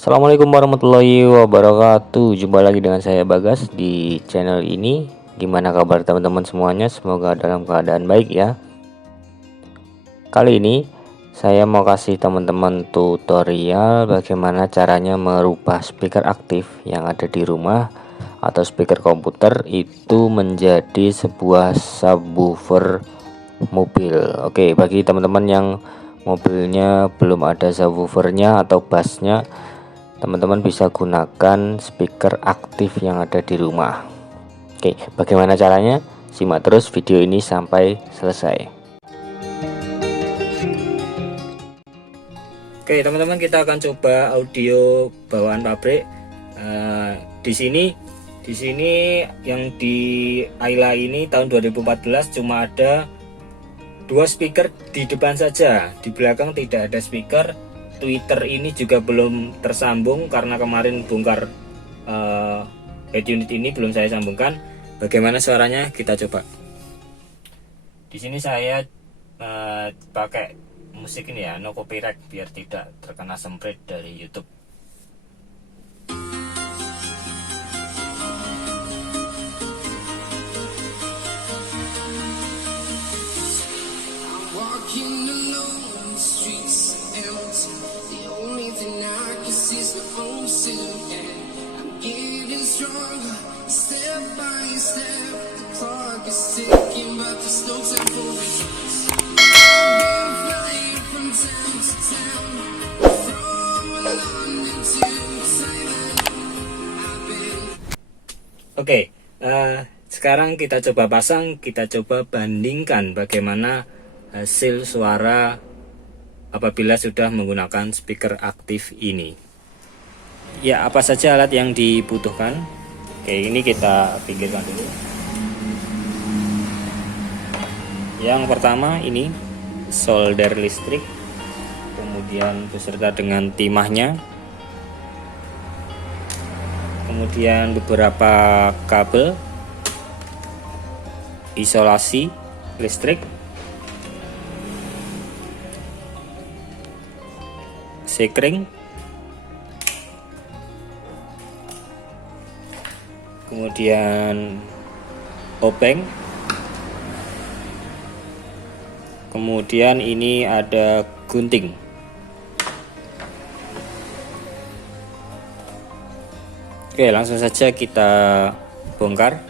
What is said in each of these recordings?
Assalamualaikum warahmatullahi wabarakatuh. Jumpa lagi dengan saya Bagas di channel ini. Gimana kabar teman-teman semuanya? Semoga dalam keadaan baik ya. Kali ini saya mau kasih teman-teman tutorial bagaimana caranya merubah speaker aktif yang ada di rumah atau speaker komputer itu menjadi sebuah subwoofer mobil. Oke, bagi teman-teman yang mobilnya belum ada subwoofernya atau bassnya, teman-teman bisa gunakan speaker aktif yang ada di rumah. Oke, bagaimana caranya? Simak terus video ini sampai selesai. Oke, teman-teman, kita akan coba audio bawaan pabrik. Di sini yang di Ayla ini tahun 2014 cuma ada 2 speaker di depan saja. Di belakang tidak ada speaker. Twitter ini juga belum tersambung karena kemarin bongkar head unit ini belum saya sambungkan. Bagaimana suaranya? Kita coba. Di sini saya pakai musik ini ya, no copyright biar tidak terkena semprit dari YouTube. Oke, sekarang kita coba pasang, kita coba bandingkan bagaimana hasil suara apabila sudah menggunakan speaker aktif ini. Ya, apa saja alat yang dibutuhkan? Oke, ini kita pinggirkan dulu. Yang pertama ini solder listrik, kemudian beserta dengan timahnya, kemudian beberapa kabel isolasi listrik, sekring, kemudian obeng, kemudian ini ada gunting. Oke, langsung saja kita bongkar.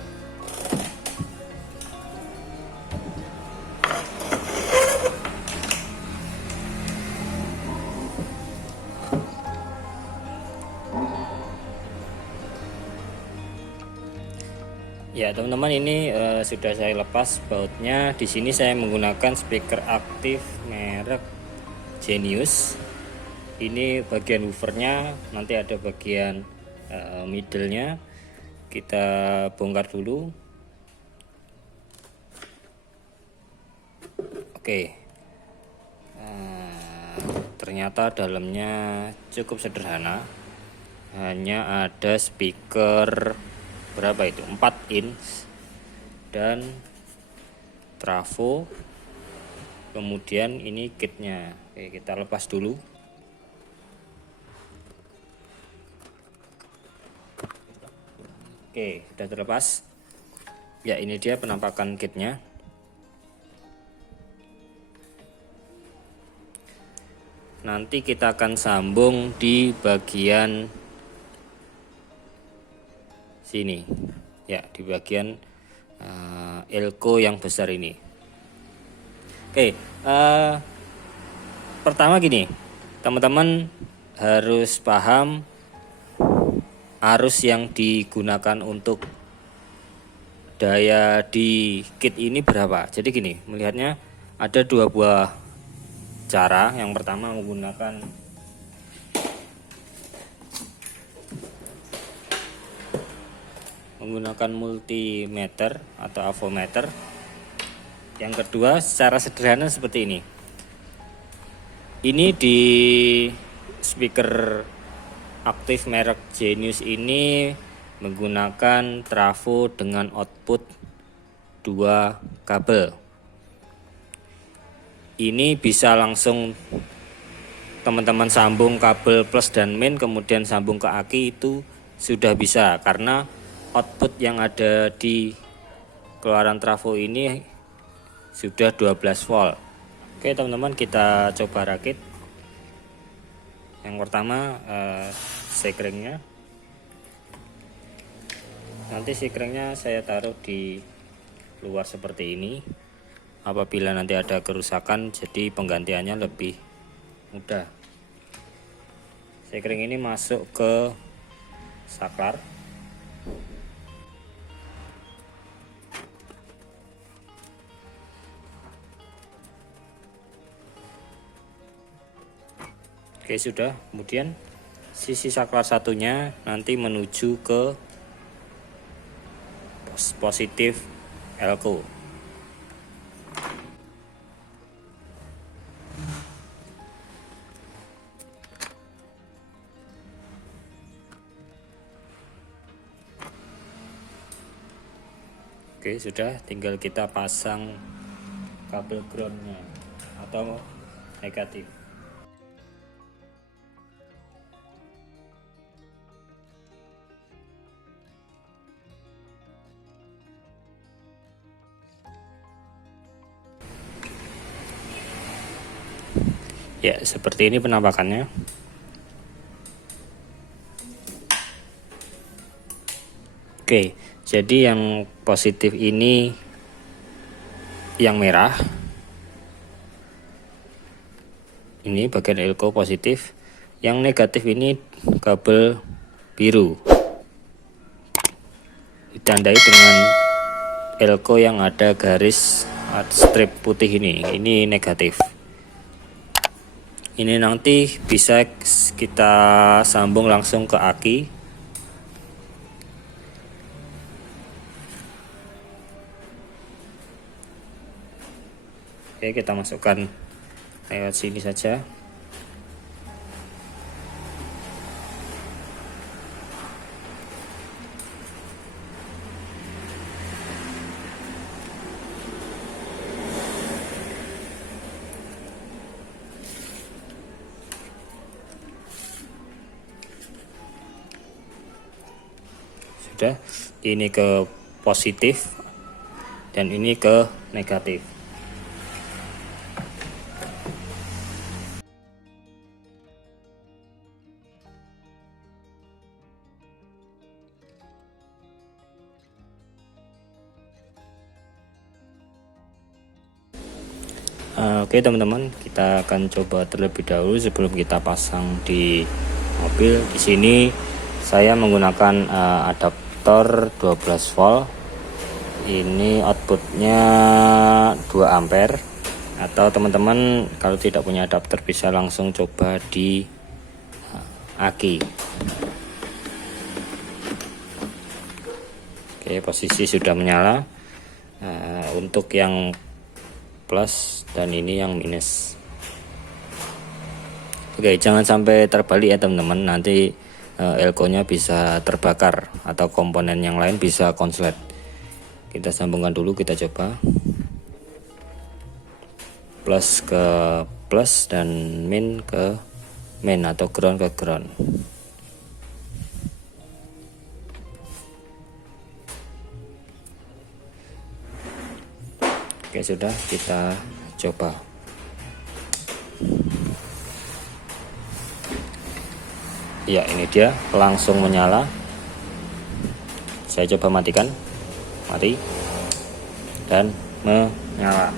Ya teman-teman, ini sudah saya lepas bautnya. Di sini saya menggunakan speaker aktif merek Genius. Ini bagian woofernya, nanti ada bagian middle-nya. Kita bongkar dulu. Oke, ternyata dalamnya cukup sederhana. Hanya ada speaker berapa itu, 4 inch dan trafo, kemudian ini kitnya. Oke, kita lepas dulu. Oke, sudah terlepas. Ya, ini dia penampakan kitnya. Nanti kita akan sambung di bagian sini ya, di bagian elko yang besar ini. Oke, pertama gini, teman-teman harus paham arus yang digunakan untuk daya di kit ini berapa. Jadi gini, melihatnya ada 2 buah cara. Yang pertama menggunakan multimeter atau avometer. Yang kedua secara sederhana seperti ini. Ini di speaker aktif merek Genius ini menggunakan trafo dengan output 2 kabel. Ini bisa langsung teman-teman sambung kabel plus dan min kemudian sambung ke aki itu sudah bisa, karena output yang ada di keluaran trafo ini sudah 12 volt. Oke teman-teman, kita coba rakit. Yang pertama sekringnya. Nanti sekringnya saya taruh di luar seperti ini. Apabila nanti ada kerusakan, jadi penggantiannya lebih mudah. Sekring ini masuk ke saklar. Oke sudah. Kemudian sisi saklar satunya nanti menuju ke positif elko. Oke sudah, tinggal kita pasang kabel groundnya atau negatif. Ya seperti ini penampakannya. Oke, jadi yang positif ini yang merah, ini bagian elko positif, yang negatif ini kabel biru, ditandai dengan elko yang ada garis strip putih ini negatif. Ini nanti bisa kita sambung langsung ke aki. Oke, kita masukkan lewat sini saja. Sudah, ini ke positif dan ini ke negatif. Oke teman-teman, kita akan coba terlebih dahulu sebelum kita pasang di mobil. Di sini saya menggunakan adaptor 12 volt. Ini outputnya 2 ampere. Atau teman-teman kalau tidak punya adaptor bisa langsung coba di aki. Oke, posisi sudah menyala. Untuk yang plus dan ini yang minus. Oke, jangan sampai terbalik ya teman-teman, nanti elko nya bisa terbakar atau komponen yang lain bisa konslet. Kita sambungkan dulu, kita coba plus ke plus dan min ke min atau ground ke ground. Oke sudah, kita coba. Ya ini dia langsung menyala. Saya coba matikan, mati dan menyala.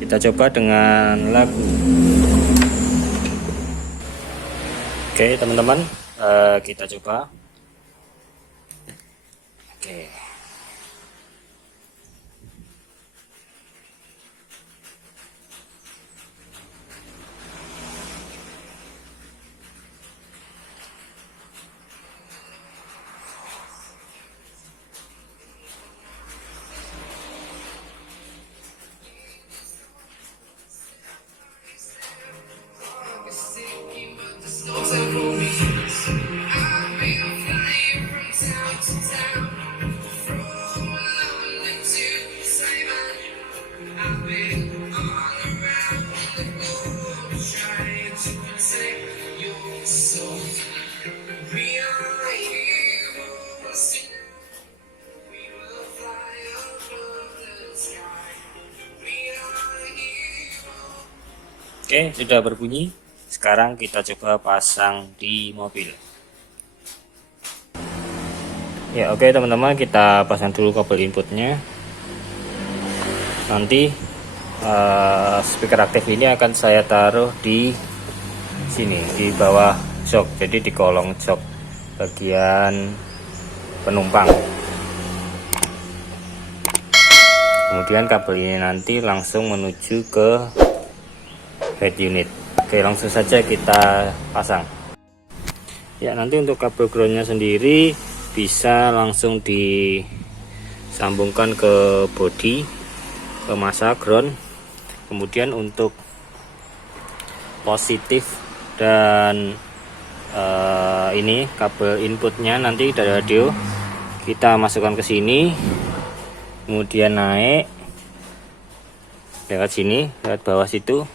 Kita coba dengan lagu. Oke teman-teman, kita coba. Oke. Oke, sudah berbunyi. Sekarang kita coba pasang di mobil. Ya, oke teman-teman, kita pasang dulu kabel inputnya. Nanti speaker aktif ini akan saya taruh di sini, di bawah jok, jadi di kolong jok bagian penumpang. Kemudian kabel ini nanti langsung menuju ke head unit. Oke, langsung saja kita pasang. Ya, nanti untuk kabel groundnya sendiri bisa langsung disambungkan ke bodi, ke masa ground. Kemudian untuk positif dan ini kabel inputnya nanti dari radio kita masukkan ke sini, kemudian naik lewat sini, lewat bawah situ.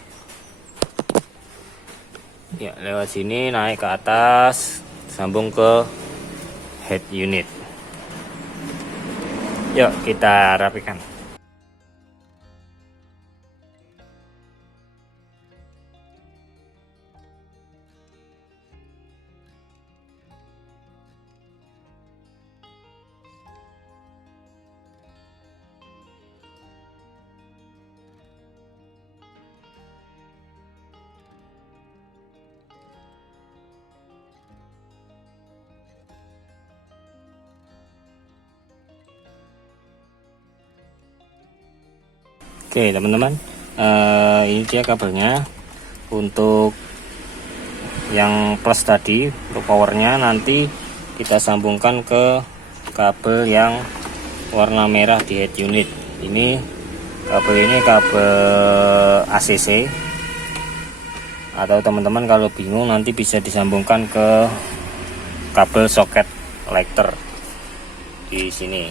Ya, lewat sini naik ke atas, sambung ke head unit. Yuk kita rapikan. Oke teman-teman, ini dia kabelnya. Untuk yang plus tadi, untuk powernya nanti kita sambungkan ke kabel yang warna merah di head unit. Ini kabel ACC, atau teman-teman kalau bingung nanti bisa disambungkan ke kabel soket lighter di sini.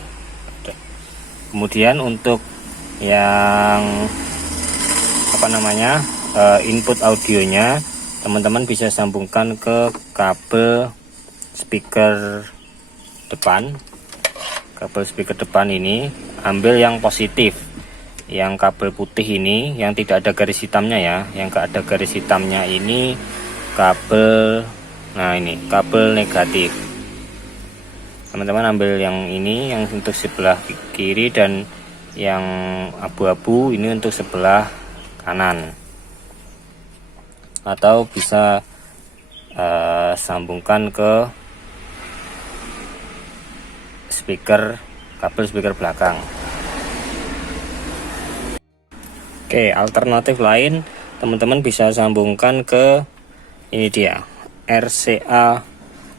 Kemudian untuk yang input audionya, teman-teman bisa sambungkan ke kabel speaker depan. Kabel speaker depan ini ambil yang positif, yang kabel putih ini, yang tidak ada garis hitamnya ya. Yang gak ada garis hitamnya ini kabel, nah ini kabel negatif. Teman-teman ambil yang ini, yang untuk sebelah kiri, dan yang abu-abu ini untuk sebelah kanan. Atau bisa sambungkan ke kabel speaker belakang. Oke, alternatif lain teman-teman bisa sambungkan ke ini dia, RCA,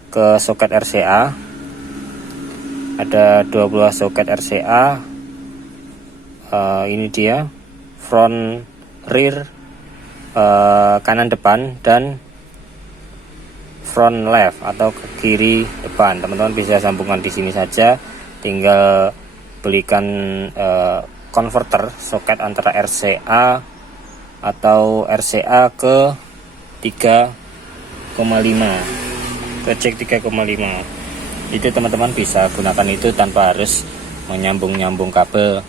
ke soket RCA. Ada 12 soket RCA. Ini dia front, rear, kanan depan, dan front left atau ke kiri depan. Teman-teman bisa sambungkan di sini saja, tinggal belikan converter soket antara RCA atau RCA ke 3,5, ke jack 3,5. Itu teman-teman bisa gunakan itu tanpa harus menyambung-nyambung kabel.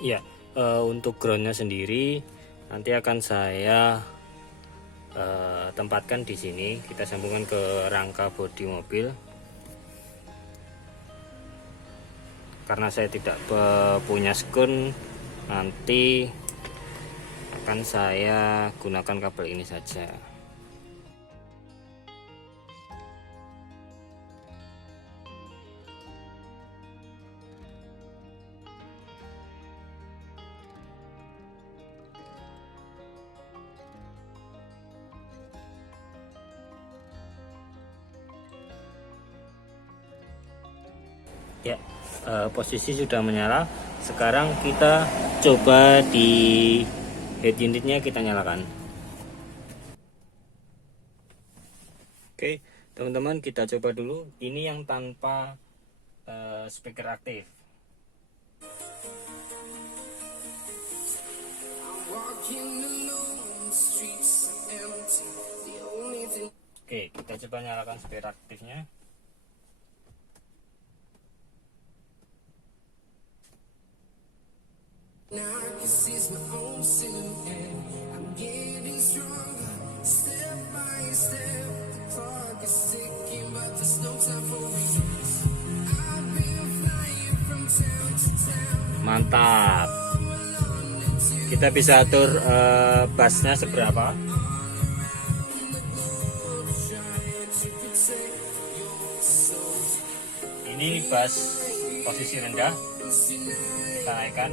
Ya, untuk groundnya sendiri nanti akan saya tempatkan di sini. Kita sambungkan ke rangka bodi mobil. Karena saya tidak punya skun, nanti akan saya gunakan kabel ini saja. Ya, posisi sudah menyala. Sekarang kita coba di head unitnya, kita nyalakan. Oke teman-teman, kita coba dulu. Ini yang tanpa speaker aktif. Oke, kita coba nyalakan speaker aktifnya. Mantap. Kita bisa atur bassnya seberapa. Ini bass posisi rendah, kita naikkan.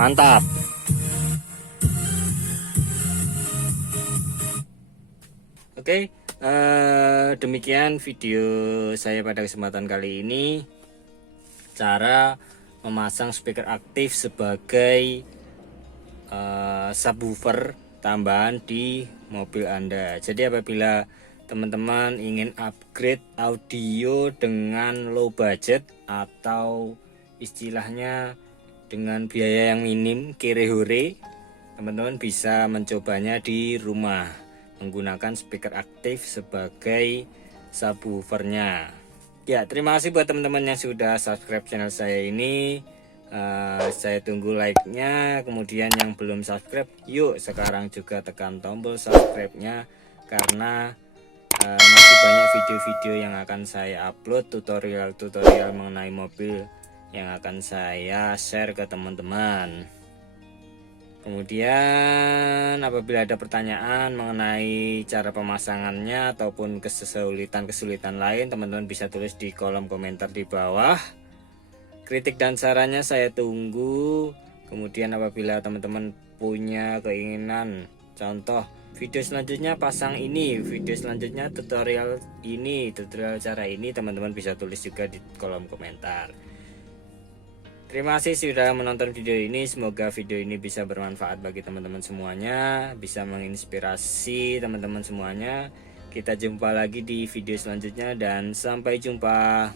Mantap. Oke, demikian video saya pada kesempatan kali ini, cara memasang speaker aktif sebagai subwoofer tambahan di mobil Anda. Jadi apabila teman-teman ingin upgrade audio dengan low budget atau istilahnya dengan biaya yang minim, kere hore, teman-teman bisa mencobanya di rumah menggunakan speaker aktif sebagai subwoofernya. Ya, terima kasih buat teman-teman yang sudah subscribe channel saya ini. Saya tunggu like-nya. Kemudian yang belum subscribe, yuk sekarang juga tekan tombol subscribe-nya, karena masih banyak video-video yang akan saya upload, tutorial-tutorial mengenai mobil yang akan saya share ke teman-teman. Kemudian apabila ada pertanyaan mengenai cara pemasangannya ataupun kesulitan lain, teman-teman bisa tulis di kolom komentar di bawah. Kritik dan sarannya saya tunggu. Kemudian apabila teman-teman punya keinginan, contoh video selanjutnya pasang ini, video selanjutnya tutorial ini, tutorial cara ini, teman-teman bisa tulis juga di kolom komentar. Terima kasih sudah menonton video ini. Semoga video ini bisa bermanfaat bagi teman-teman semuanya, bisa menginspirasi teman-teman semuanya. Kita jumpa lagi di video selanjutnya dan sampai jumpa.